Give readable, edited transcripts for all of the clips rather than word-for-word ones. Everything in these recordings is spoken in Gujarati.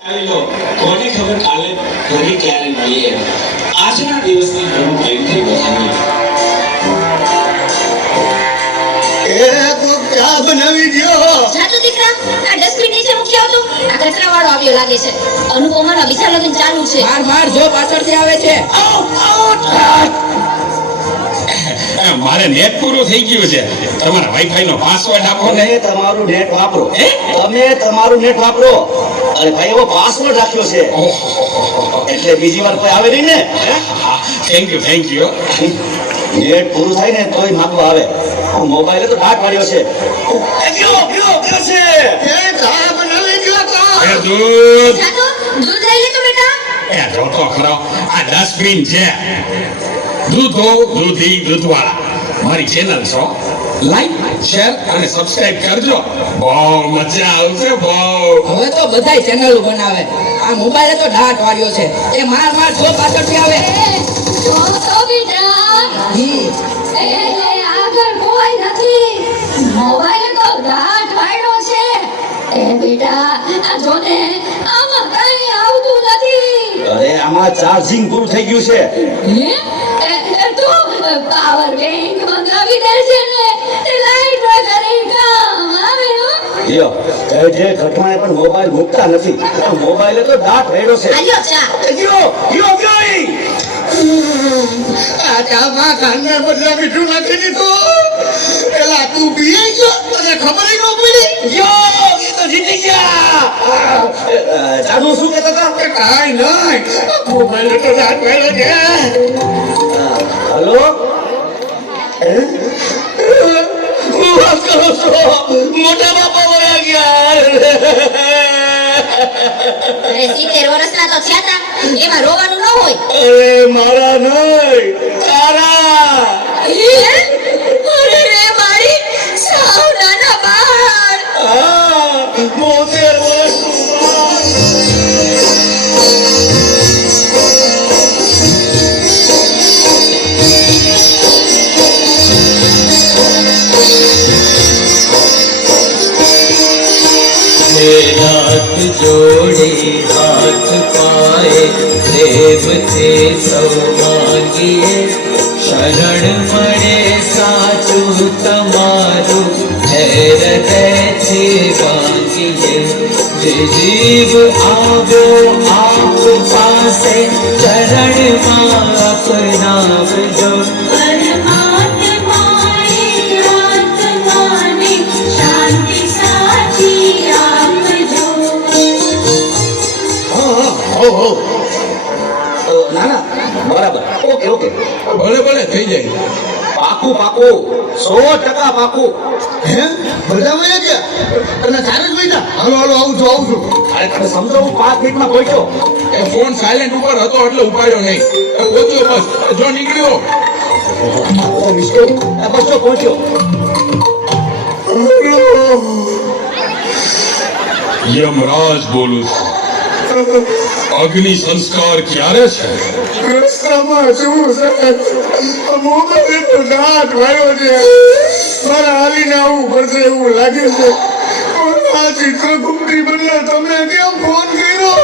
કોને ખબર કાલે ફરી ક્યારે મળીએ. આજના દિવસની ઘણું પ્રેમથી વધાવી ચા બનાવી દ્યો. જાતો દીકરા, આ ડસ્ટબિન નીચે મૂકી આવતો. આ કચરાવાળો આવ્યો લાગે છે. અનુપમાનો બીજા લગ્ન ચાલુ છે. માર જો પાછળથી આવે છે. મારે નેટ પૂરું થઈ ગયું છે. તમારા વાઈફાઈ નો પાસવર્ડ આપો ને. તમે તમારું નેટ વાપરો. તમે તમારું નેટ વાપરો. અરે ભાઈ એવો પાસવર્ડ રાખ્યો છે એટલે બીજી વાર કોઈ આવે નહીં ને. Thank you. નેટ પૂરું થાય ને તોય માંગવા આવે. મોબાઈલે તો ડાટ વાળ્યો છે. એ દૂધ જાતો, દૂધ લઈ લે તો બેટા. એ જોતો ખરો આ ડસ્ટબિન છે. દૂધી દૂધવાળા મારી ચેનલ છો. લાઈક શેર અને સબસ્ક્રાઇબ કરજો. બહુ મજા આવશે બહુ. હવે તો બધાય ચેનલો બનાવે. આ મોબાઈલે તો ડાટ વાળ્યો છે. એ માર જો પાછળથી આવે. જો તો બેટા. એ આગળ કોઈ નથી. મોબાઈલ તો દાટ વાળ્યો છે. એ બેટા, આ જોને આમાં કઈ આવતું નથી. અરે આમાં ચાર્જિંગ પૂરું થઈ ગયું છે. તો પાવર બેંક મંગાવી દેજે ને. તે લાઈટ વગર કામ આવે હો. લ્યો જે ઘટમાએ પણ મોબાઈલ મૂકતા નથી. મોબાઈલે તો ડાટ વાળ્યો છે. આલ્યો ચા. આ ચામાં કાંદા બદલા મીઠું નાખી દીધું. એલા તું પીએ ગયો તને ખબર ન પડી. એ તો જીતી ગયા. જાનુ શું કહેતા હતા? કાઈ નહીં, મોબાઈલ તો ડાટ વાળ્યો છે. હેલો, હું વાત કરું છું. મોટા બાપા વયા ગયા. અરે 70 વર્ષના તો થયા તા. એમાં રોવાનું ન હોય. અરે મારા નહીં, તારા. અરે રે મારી સાવ નાના બાળ. હા, 72 વર્ષનું બાળ. हाथ जोड़े हाथ पाए देव ते सौ मांगिए शरण मणे साचु तमारु हृदय से मांगिए जे जीव आवो आप पासे चरण मां अपनाव जो ના ના બરાબર. ઓકે ભલે થઈ જાય. પાકું 100% પાકું. હે બધા વયા ગયા તને ચાર જ વઈતા. હાલો આવું છું. અરે તને સમજો હું 5 મિનિટમાં પહોંચ્યો. એ ફોન સાયલેન્ટ ઉપર હતો એટલે ઉપાડ્યો નહીં. પહોંચ્યો બસ. જો નીકળ્યો. બસ જો પહોંચ્યો. યમરાજ બોલું છું. અગ્નિ સંસ્કાર ક્યારે છે? રસ્તામાં શું છે? મોબાઈલ તો ડાટ વાળ્યો છે. મારે હાલીને આવવું પડશે એવું લાગે છે. આ ચિત્રગુપ્તની બદલે તમે કેમ ફોન કર્યો?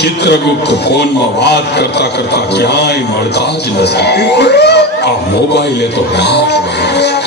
ચિત્રગુપ્ત ફોનમાં વાત કરતા ક્યાંય મળતા જ નથી. આ મોબાઈલે તો રાત વાળી છે.